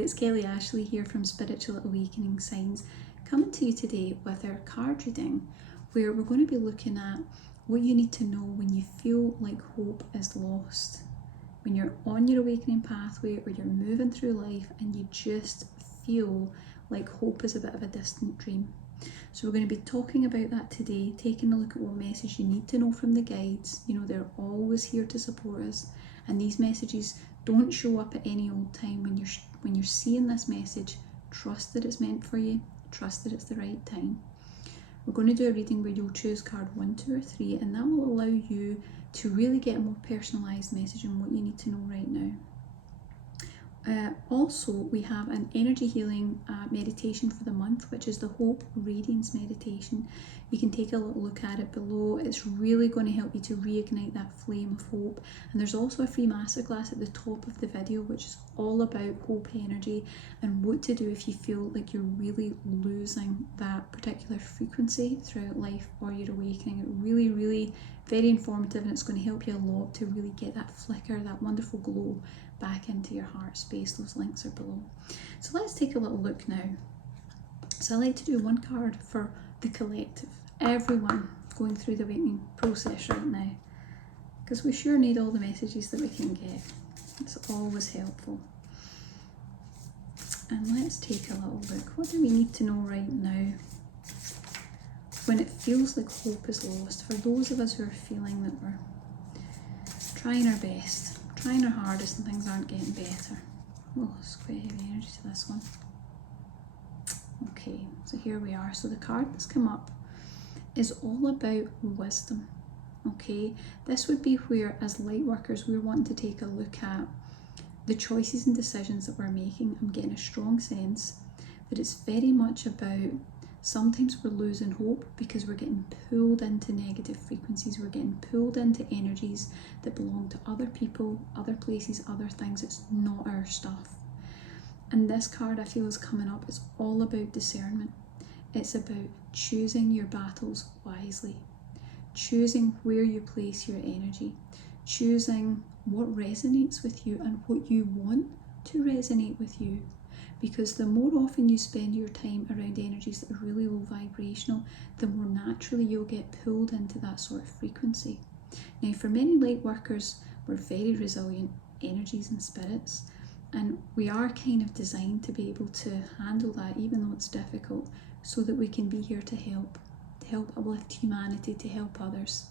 It's Kelly Ashley here from Spiritual Awakening Signs, coming to you today with our card reading, where we're going to be looking at what you need to know when you feel like hope is lost, when you're on your awakening pathway or you're moving through life and you just feel like hope is a bit of a distant dream. So we're going to be talking about that today, taking a look at what message you need to know from the guides. You know, they're always here to support us, and these messages don't show up at any old time. When you're seeing this message, trust that it's meant for you, trust that it's the right time. We're going to do a reading where you'll choose card 1, 2 or 3, and that will allow you to really get a more personalised message on what you need to know right now. Also, we have an energy healing meditation for the month, which is the Hope Radiance meditation. You can take a little look at it below. It's really going to help you to reignite that flame of hope. And there's also a free masterclass at the top of the video, which is all about hope energy and what to do if you feel like you're really losing that particular frequency throughout life or your awakening. It really very informative, and it's going to help you a lot to really get that flicker, that wonderful glow back into your heart space. Those links are below. So let's take a little look now. So I like to do one card for the collective, everyone going through the awakening process right now, because we sure need all the messages that we can get. It's always helpful. And let's take a little look. What do we need to know right now when it feels like hope is lost? For those of us who are feeling that we're trying our best, trying our hardest, and things aren't getting better. Oh, it's quite heavy energy to this one. Okay, so here we are. So the card that's come up is all about wisdom. Okay, this would be where, as light workers, we're wanting to take a look at the choices and decisions that we're making. I'm getting a strong sense that it's very much about sometimes we're losing hope because we're getting pulled into negative frequencies. We're getting pulled into energies that belong to other people, other places, other things. It's not our stuff. And this card I feel is coming up. It's all about discernment. It's about choosing your battles wisely, choosing where you place your energy, choosing what resonates with you and what you want to resonate with you. Because the more often you spend your time around energies that are really low vibrational, the more naturally you'll get pulled into that sort of frequency. Now, for many light workers, we're very resilient energies and spirits, and we are kind of designed to be able to handle that, even though it's difficult, so that we can be here to help uplift humanity, to help others.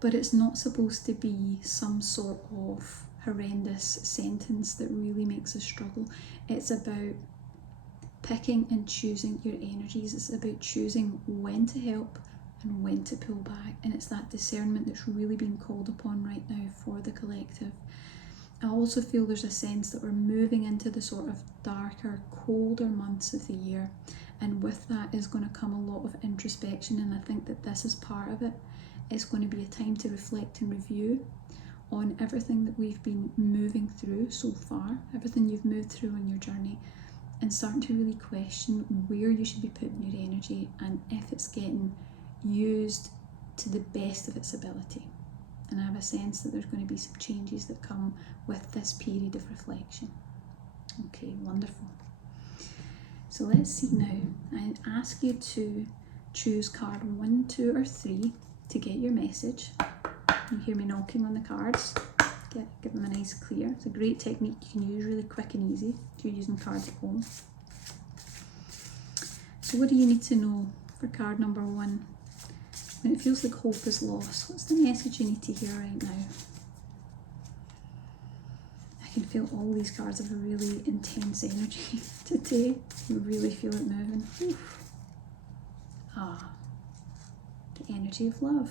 But it's not supposed to be some sort of horrendous sentence that really makes us struggle. It's about picking and choosing your energies. It's about choosing when to help and when to pull back, and it's that discernment that's really being called upon right now for the collective. I also feel there's a sense that we're moving into the sort of darker, colder months of the year, and with that is going to come a lot of introspection, and I think that this is part of it. It's going to be a time to reflect and review on everything that we've been moving through so far, everything you've moved through on your journey, and starting to really question where you should be putting your energy and if it's getting used to the best of its ability. And I have a sense that there's going to be some changes that come with this period of reflection. Okay, wonderful. So let's see now. I ask you to choose card 1, 2 or 3 to get your message. You hear me knocking on the cards. Give them a nice clear. It's a great technique you can use really quick and easy if you're using cards at home. So what do you need to know for card number 1? When it feels like hope is lost, what's the message you need to hear right now? I can feel all these cards have a really intense energy today. You really feel it moving. Oof. The energy of love.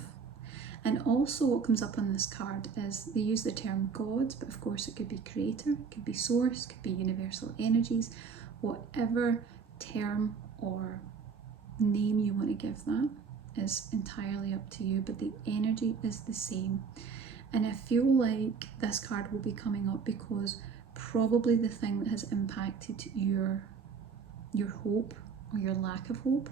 And also what comes up on this card is they use the term God, but of course it could be creator, it could be source, it could be universal energies, whatever term or name you want to give that is entirely up to you, but the energy is the same. And I feel like this card will be coming up because probably the thing that has impacted your hope or your lack of hope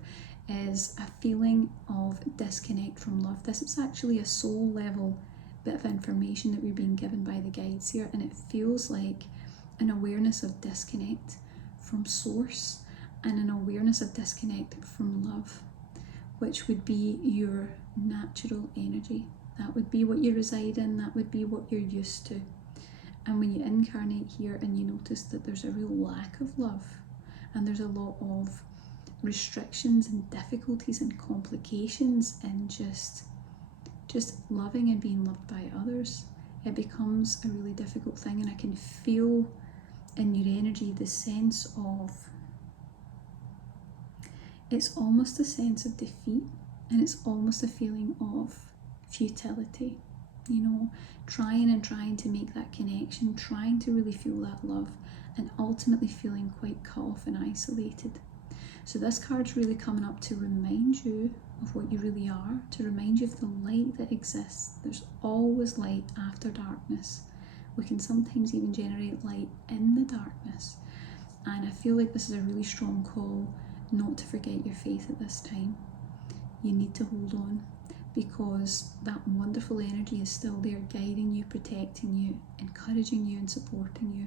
is a feeling of disconnect from love. This is actually a soul level bit of information that we're being given by the guides here, and it feels like an awareness of disconnect from source and an awareness of disconnect from love, which would be your natural energy. That would be what you reside in, that would be what you're used to. And when you incarnate here and you notice that there's a real lack of love and there's a lot of restrictions and difficulties and complications and just loving and being loved by others, it becomes a really difficult thing. And I can feel in your energy the sense of, it's almost a sense of defeat, and it's almost a feeling of futility, you know, trying to make that connection, trying to really feel that love, and ultimately feeling quite cut off and isolated. So this card's really coming up to remind you of what you really are, to remind you of the light that exists. There's always light after darkness. We can sometimes even generate light in the darkness. And I feel like this is a really strong call not to forget your faith at this time. You need to hold on, because that wonderful energy is still there, guiding you, protecting you, encouraging you and supporting you.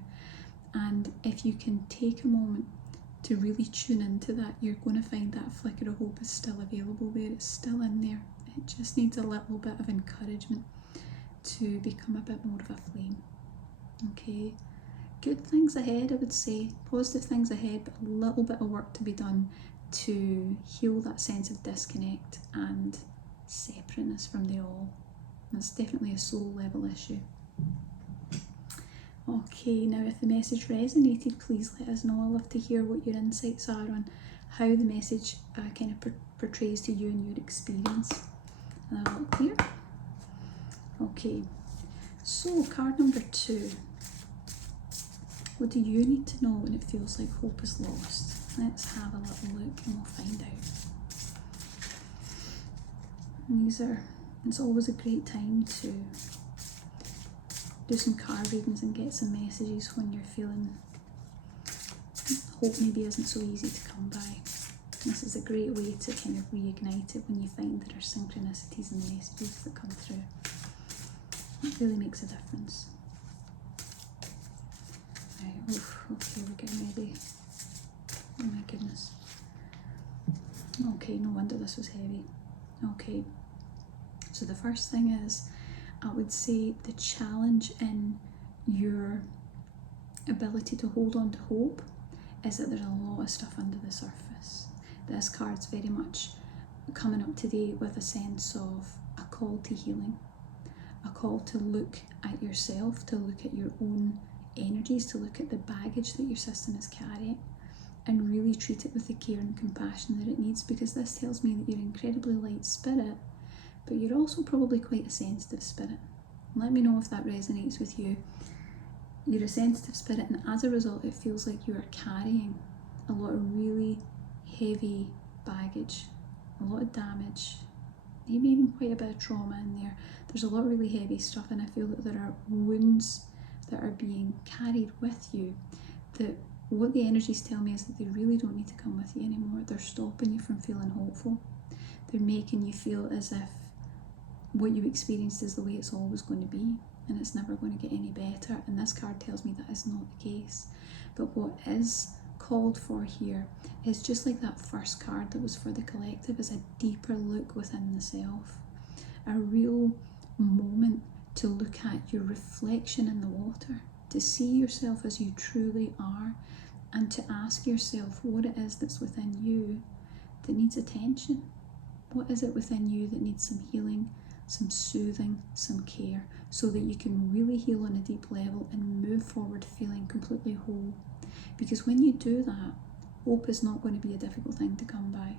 And if you can take a moment to really tune into that, you're going to find that flicker of hope is still available there. It's still in there. It just needs a little bit of encouragement to become a bit more of a flame. Okay, good things ahead, I would say. Positive things ahead, but a little bit of work to be done to heal that sense of disconnect and separateness from the all. That's definitely a soul level issue. Okay, now if the message resonated, please let us know. I'd love to hear what your insights are on how the message kind of portrays to you and your experience. And I'll look here. Okay, so card number 2. What do you need to know when it feels like hope is lost? Let's have a little look and we'll find out. It's always a great time to do some card readings and get some messages when you're feeling hope maybe isn't so easy to come by. This is a great way to kind of reignite it when you find there are synchronicities in the messages that come through. It really makes a difference. Right, okay, we're getting ready. Oh my goodness. Okay, no wonder this was heavy. Okay, so the first thing is, I would say the challenge in your ability to hold on to hope is that there's a lot of stuff under the surface. This card's very much coming up today with a sense of a call to healing, a call to look at yourself, to look at your own energies, to look at the baggage that your system is carrying and really treat it with the care and compassion that it needs, because this tells me that you're incredibly light spirit, but you're also probably quite a sensitive spirit. Let me know if that resonates with you. You're a sensitive spirit, and as a result it feels like you are carrying a lot of really heavy baggage, a lot of damage, maybe even quite a bit of trauma in there. There's a lot of really heavy stuff, and I feel that there are wounds that are being carried with you, that what the energies tell me is that they really don't need to come with you anymore. They're stopping you from feeling hopeful. They're making you feel as if what you experienced is the way it's always going to be and it's never going to get any better. And this card tells me that is not the case. But what is called for here is just like that first card that was for the collective, is a deeper look within the self, a real moment to look at your reflection in the water, to see yourself as you truly are, and to ask yourself what it is that's within you that needs attention. What is it within you that needs some healing, some soothing, some care, so that you can really heal on a deep level and move forward feeling completely whole. Because when you do that, hope is not going to be a difficult thing to come by.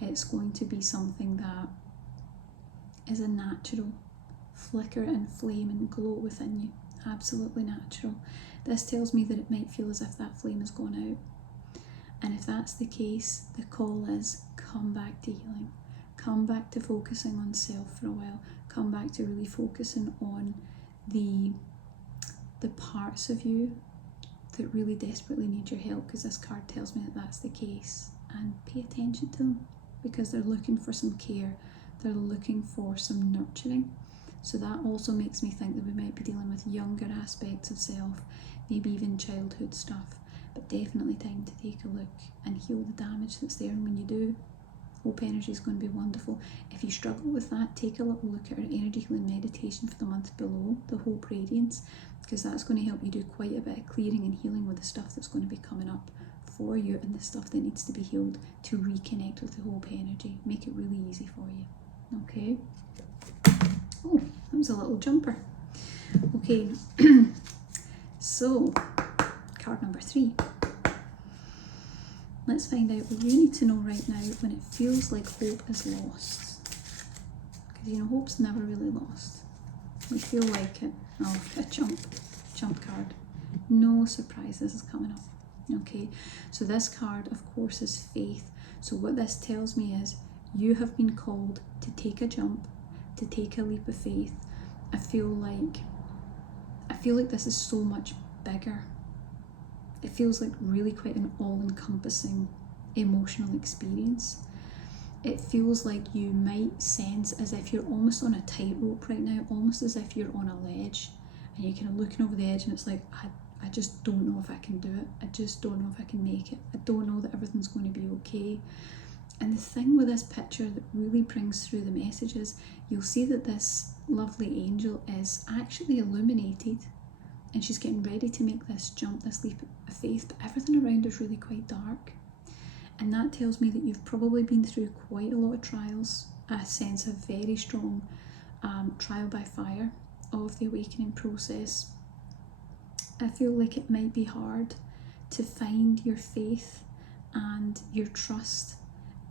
It's going to be something that is a natural flicker and flame and glow within you. Absolutely natural. This tells me that it might feel as if that flame has gone out. And if that's the case, the call is come back to healing. Come back to focusing on self for a while. Come back to really focusing on the parts of you that really desperately need your help, because this card tells me that that's the case. And pay attention to them, because they're looking for some care. They're looking for some nurturing. So that also makes me think that we might be dealing with younger aspects of self, maybe even childhood stuff, but definitely time to take a look and heal the damage that's there. And when you do, hope energy is going to be wonderful. If you struggle with that, take a little look at our energy healing meditation for the month below, the Hope Radiance, because that's going to help you do quite a bit of clearing and healing with the stuff that's going to be coming up for you and the stuff that needs to be healed to reconnect with the hope energy. Make it really easy for you. Okay. Oh, that was a little jumper. Okay. So, card number 3. Let's find out what you need to know right now when it feels like hope is lost. Because you know, hope's never really lost. We feel like it. Oh, a jump card. No surprise, this is coming up. Okay, so this card, of course, is faith. So what this tells me is you have been called to take a jump, to take a leap of faith. I feel like this is so much bigger. It feels like really quite an all-encompassing emotional experience. It feels like you might sense as if you're almost on a tightrope right now, almost as if you're on a ledge, and you're kind of looking over the edge and it's like, I just don't know if I can do it. I just don't know if I can make it. I don't know that everything's going to be okay. And the thing with this picture that really brings through the message is you'll see that this lovely angel is actually illuminated and she's getting ready to make this jump, this leap of faith, but everything around her is really quite dark. And that tells me that you've probably been through quite a lot of trials, a sense of very strong trial by fire of the awakening process. I feel like it might be hard to find your faith and your trust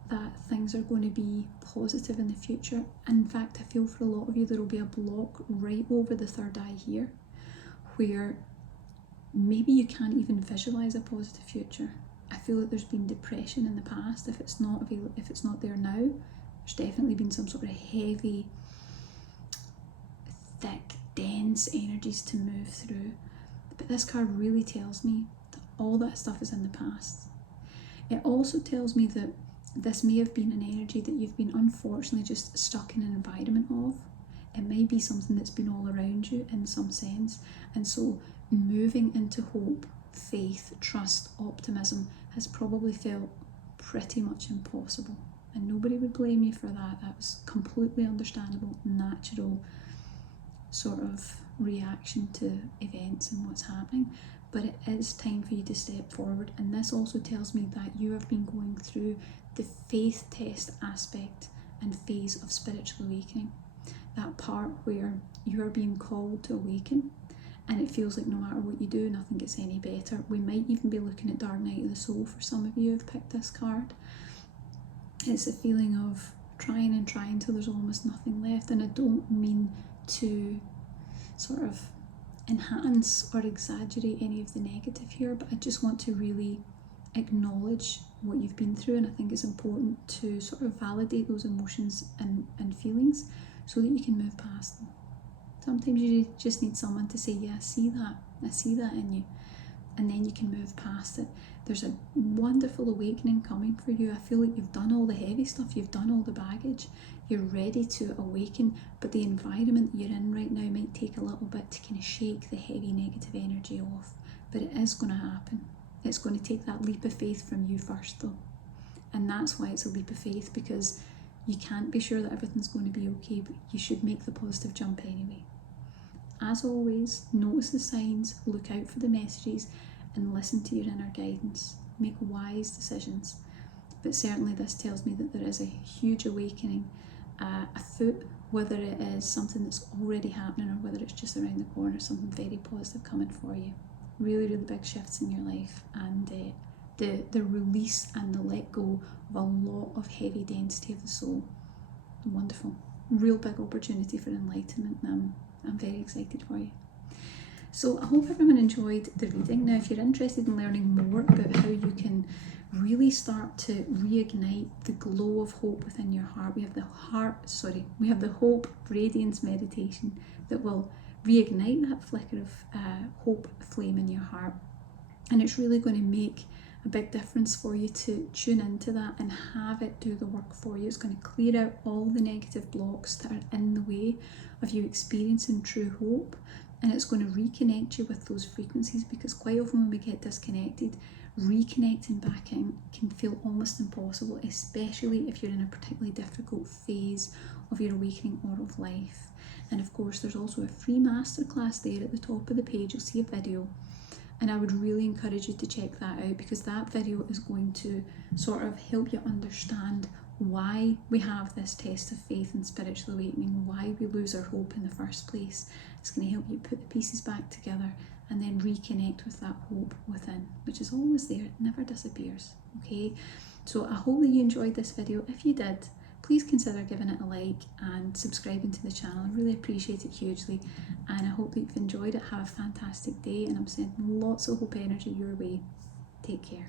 that things are going to be positive in the future. In fact, I feel for a lot of you there will be a block right over the third eye here, where maybe you can't even visualize a positive future. I feel like there's been depression in the past. If it's not there now, there's definitely been some sort of heavy, thick, dense energies to move through. But this card really tells me that all that stuff is in the past. It also tells me that this may have been an energy that you've been unfortunately just stuck in an environment of. It may be something that's been all around you in some sense. And so moving into hope, faith, trust, optimism has probably felt pretty much impossible. And nobody would blame you for that. That was completely understandable, natural sort of reaction to events and what's happening. But it is time for you to step forward. And this also tells me that you have been going through the faith test aspect and phase of spiritual awakening. That part where you are being called to awaken and it feels like no matter what you do, nothing gets any better. We might even be looking at Dark Night of the Soul for some of you who've picked this card. It's a feeling of trying and trying till there's almost nothing left. And I don't mean to sort of enhance or exaggerate any of the negative here, but I just want to really acknowledge what you've been through, and I think it's important to sort of validate those emotions and feelings so that you can move past them. Sometimes you just need someone to say, yeah, I see that in you, and then you can move past it. There's a wonderful awakening coming for you. I feel like you've done all the heavy stuff, you've done all the baggage, you're ready to awaken, but the environment that you're in right now might take a little bit to kind of shake the heavy negative energy off, but it is going to happen. It's going to take that leap of faith from you first though, and that's why it's a leap of faith, because you can't be sure that everything's going to be okay, but you should make the positive jump anyway. As always, notice the signs, look out for the messages, and listen to your inner guidance. Make wise decisions. But certainly this tells me that there is a huge awakening afoot, whether it is something that's already happening or whether it's just around the corner, something very positive coming for you. Really, really big shifts in your life, and the release and the let go of a lot of heavy density of the soul. Wonderful. Real big opportunity for enlightenment. I'm very excited for you. So I hope everyone enjoyed the reading. Now, if you're interested in learning more about how you can really start to reignite the glow of hope within your heart, we have the Hope Radiance meditation that will reignite that flicker of hope flame in your heart. And it's really going to make a big difference for you to tune into that and have it do the work for you. It's going to clear out all the negative blocks that are in the way of you experiencing true hope and it's going to reconnect you with those frequencies, because quite often when we get disconnected, reconnecting back in can feel almost impossible, especially if you're in a particularly difficult phase of your awakening or of life. And of course, there's also a free masterclass there at the top of the page. You'll see a video, and I would really encourage you to check that out, because that video is going to sort of help you understand why we have this test of faith and spiritual awakening, why we lose our hope in the first place. It's going to help you put the pieces back together and then reconnect with that hope within, which is always there, it never disappears. Okay, so I hope that you enjoyed this video. If you did, please consider giving it a like and subscribing to the channel. I really appreciate it hugely, and I hope that you've enjoyed it. Have a fantastic day, and I'm sending lots of hope energy your way. Take care.